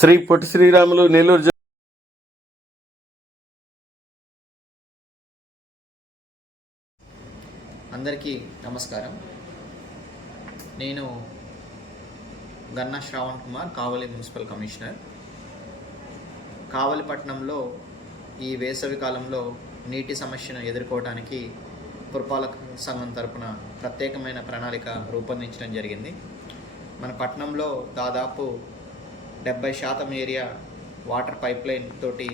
శ్రీ పొట్టి శ్రీరాములు నెల్లూరు అందరికీ నమస్కారం. నేను గన్నా శ్రావణ్ కుమార్, కావలి మున్సిపల్ కమిషనర్. కావలి పట్టణంలో ఈ వేసవి కాలంలో నీటి సమస్యను ఎదుర్కోవడానికి పురపాలక సంఘం తరపున ప్రత్యేకమైన ప్రణాళిక రూపొందించడం జరిగింది. మన పట్టణంలో దాదాపు 70% ఏరియా వాటర్ పైప్ లైన్ తోటి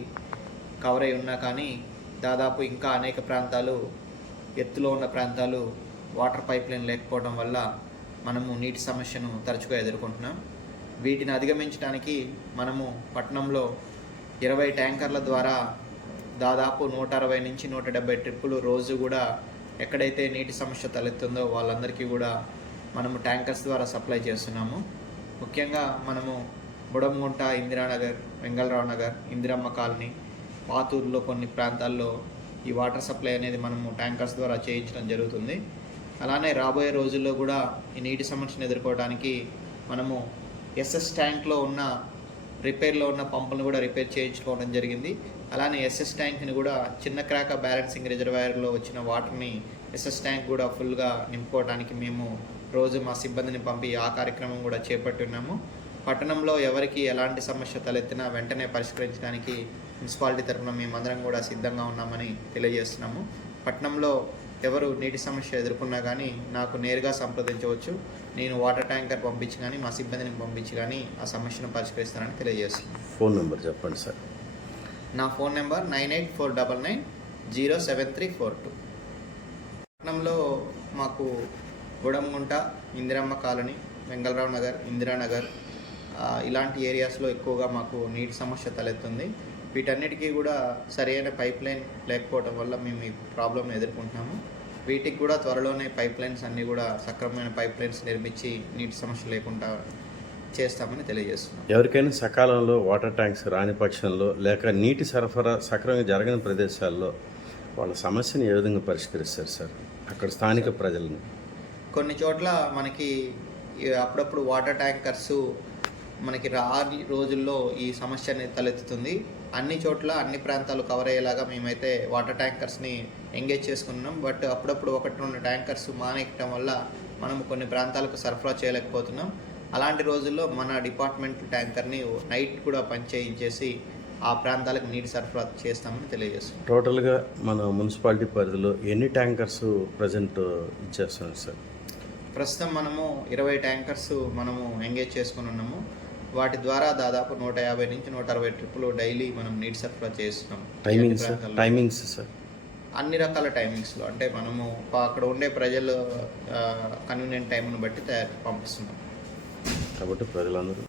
కవర్ అయి ఉన్నా కానీ దాదాపు ఇంకా అనేక ప్రాంతాలు, ఎత్తులో ఉన్న ప్రాంతాలు వాటర్ పైప్ లైన్ లేకపోవడం వల్ల మనము నీటి సమస్యను తరచుగా ఎదుర్కొంటున్నాం. వీటిని అధిగమించడానికి మనము పట్టణంలో 20 ట్యాంకర్ల ద్వారా దాదాపు 160 నుంచి 170 ట్రిప్పులు రోజు కూడా ఎక్కడైతే నీటి సమస్య తలెత్తుందో వాళ్ళందరికీ కూడా మనము ట్యాంకర్స్ ద్వారా సప్లై చేస్తున్నాము. ముఖ్యంగా మనము బుడంగుంట, ఇందిరానగర్, వెంగళరావు నగర్, ఇందిరమ్మ కాలనీ, పాతూరులో కొన్ని ప్రాంతాల్లో ఈ వాటర్ సప్లై అనేది మనము ట్యాంకర్స్ ద్వారా చేయించడం జరుగుతుంది. అలానే రాబోయే రోజుల్లో కూడా ఈ నీటి సమస్యను ఎదుర్కోవడానికి మనము ఎస్ఎస్ ట్యాంక్లో ఉన్న రిపేర్లో ఉన్న పంపులను కూడా రిపేర్ చేయించుకోవడం జరిగింది. అలానే ఎస్ఎస్ ట్యాంక్ని కూడా చిన్న క్రాక బ్యాలెన్సింగ్ రిజర్వాయర్లో వచ్చిన వాటర్ని ఎస్ఎస్ ట్యాంక్ కూడా ఫుల్గా నింపుకోవడానికి మేము రోజు మా సిబ్బందిని పంపి ఆ కార్యక్రమం కూడా చేపట్టి ఉన్నాము. పట్టణంలో ఎవరికి ఎలాంటి సమస్య తలెత్తినా వెంటనే పరిష్కరించడానికి మున్సిపాలిటీ తరఫున మేమందరం కూడా సిద్ధంగా ఉన్నామని తెలియజేస్తున్నాము. పట్టణంలో ఎవరు నీటి సమస్య ఎదుర్కొన్నా కానీ నాకు నేరుగా సంప్రదించవచ్చు. నేను వాటర్ ట్యాంకర్ పంపించి కానీ మా సిబ్బందిని పంపించి కానీ ఆ సమస్యను పరిష్కరిస్తానని తెలియజేస్తున్నాను. ఫోన్ నెంబర్ చెప్పండి సార్. నా ఫోన్ నెంబర్ 9849907342. పట్టణంలో మాకు బుడంగుంట, ఇందిరమ్మ కాలనీ, వెంగళరావు నగర్, ఇందిరానగర్ ఇలాంటి ఏరియాస్లో ఎక్కువగా మాకు నీటి సమస్య తలెత్తుంది. వీటన్నిటికీ కూడా సరైన పైప్ లైన్ లేకపోవడం వల్ల మేము ఈ ప్రాబ్లమ్ని ఎదుర్కొంటున్నాము. వీటికి కూడా త్వరలోనే పైప్ లైన్స్ అన్నీ కూడా సక్రమమైన పైప్ లైన్స్ నిర్మించి నీటి సమస్య లేకుండా చేస్తామని తెలియజేస్తున్నాం. ఎవరికైనా సకాలంలో వాటర్ ట్యాంక్స్ రాని పక్షంలో లేక నీటి సరఫరా సక్రమంగా జరగని ప్రదేశాల్లో వాళ్ళ సమస్యను ఏ విధంగా పరిష్కరిస్తారు సార్ అక్కడ స్థానిక ప్రజలను? కొన్ని చోట్ల మనకి అప్పుడప్పుడు వాటర్ ట్యాంకర్స్ మనకి రాని రోజుల్లో ఈ సమస్య అనేది తలెత్తుతుంది. అన్ని చోట్ల అన్ని ప్రాంతాలు కవర్ అయ్యేలాగా మేమైతే వాటర్ ట్యాంకర్స్ని ఎంగేజ్ చేసుకున్నాం. బట్ అప్పుడప్పుడు 1-2 ట్యాంకర్స్ మానేయటం వల్ల మనము కొన్ని ప్రాంతాలకు సరఫరా చేయలేకపోతున్నాం. అలాంటి రోజుల్లో మన డిపార్ట్మెంట్ ట్యాంకర్ని నైట్ కూడా పనిచేయించేసి ఆ ప్రాంతాలకు నీటి సరఫరా చేస్తామని తెలియజేస్తున్నాం. టోటల్గా మన మున్సిపాలిటీ పరిధిలో ఎన్ని ట్యాంకర్స్ ప్రజెంట్ ఇచ్చేస్తున్నాం సార్? ప్రస్తుతం మనము 20 ట్యాంకర్స్ మనము ఎంగేజ్ చేసుకుని ఉన్నాము. వాటి ద్వారా దాదాపు 150 నుంచి 160 ట్రిప్పులు డైలీ మనం నీటి సరఫరా చేస్తున్నాం. టైమింగ్స్ సార్ అన్ని రకాల టైమింగ్స్లో, అంటే మనము అక్కడ ఉండే ప్రజలు కన్వీనియంట్ టైంను బట్టి పంపిస్తున్నాం. కాబట్టి ప్రజలందరూ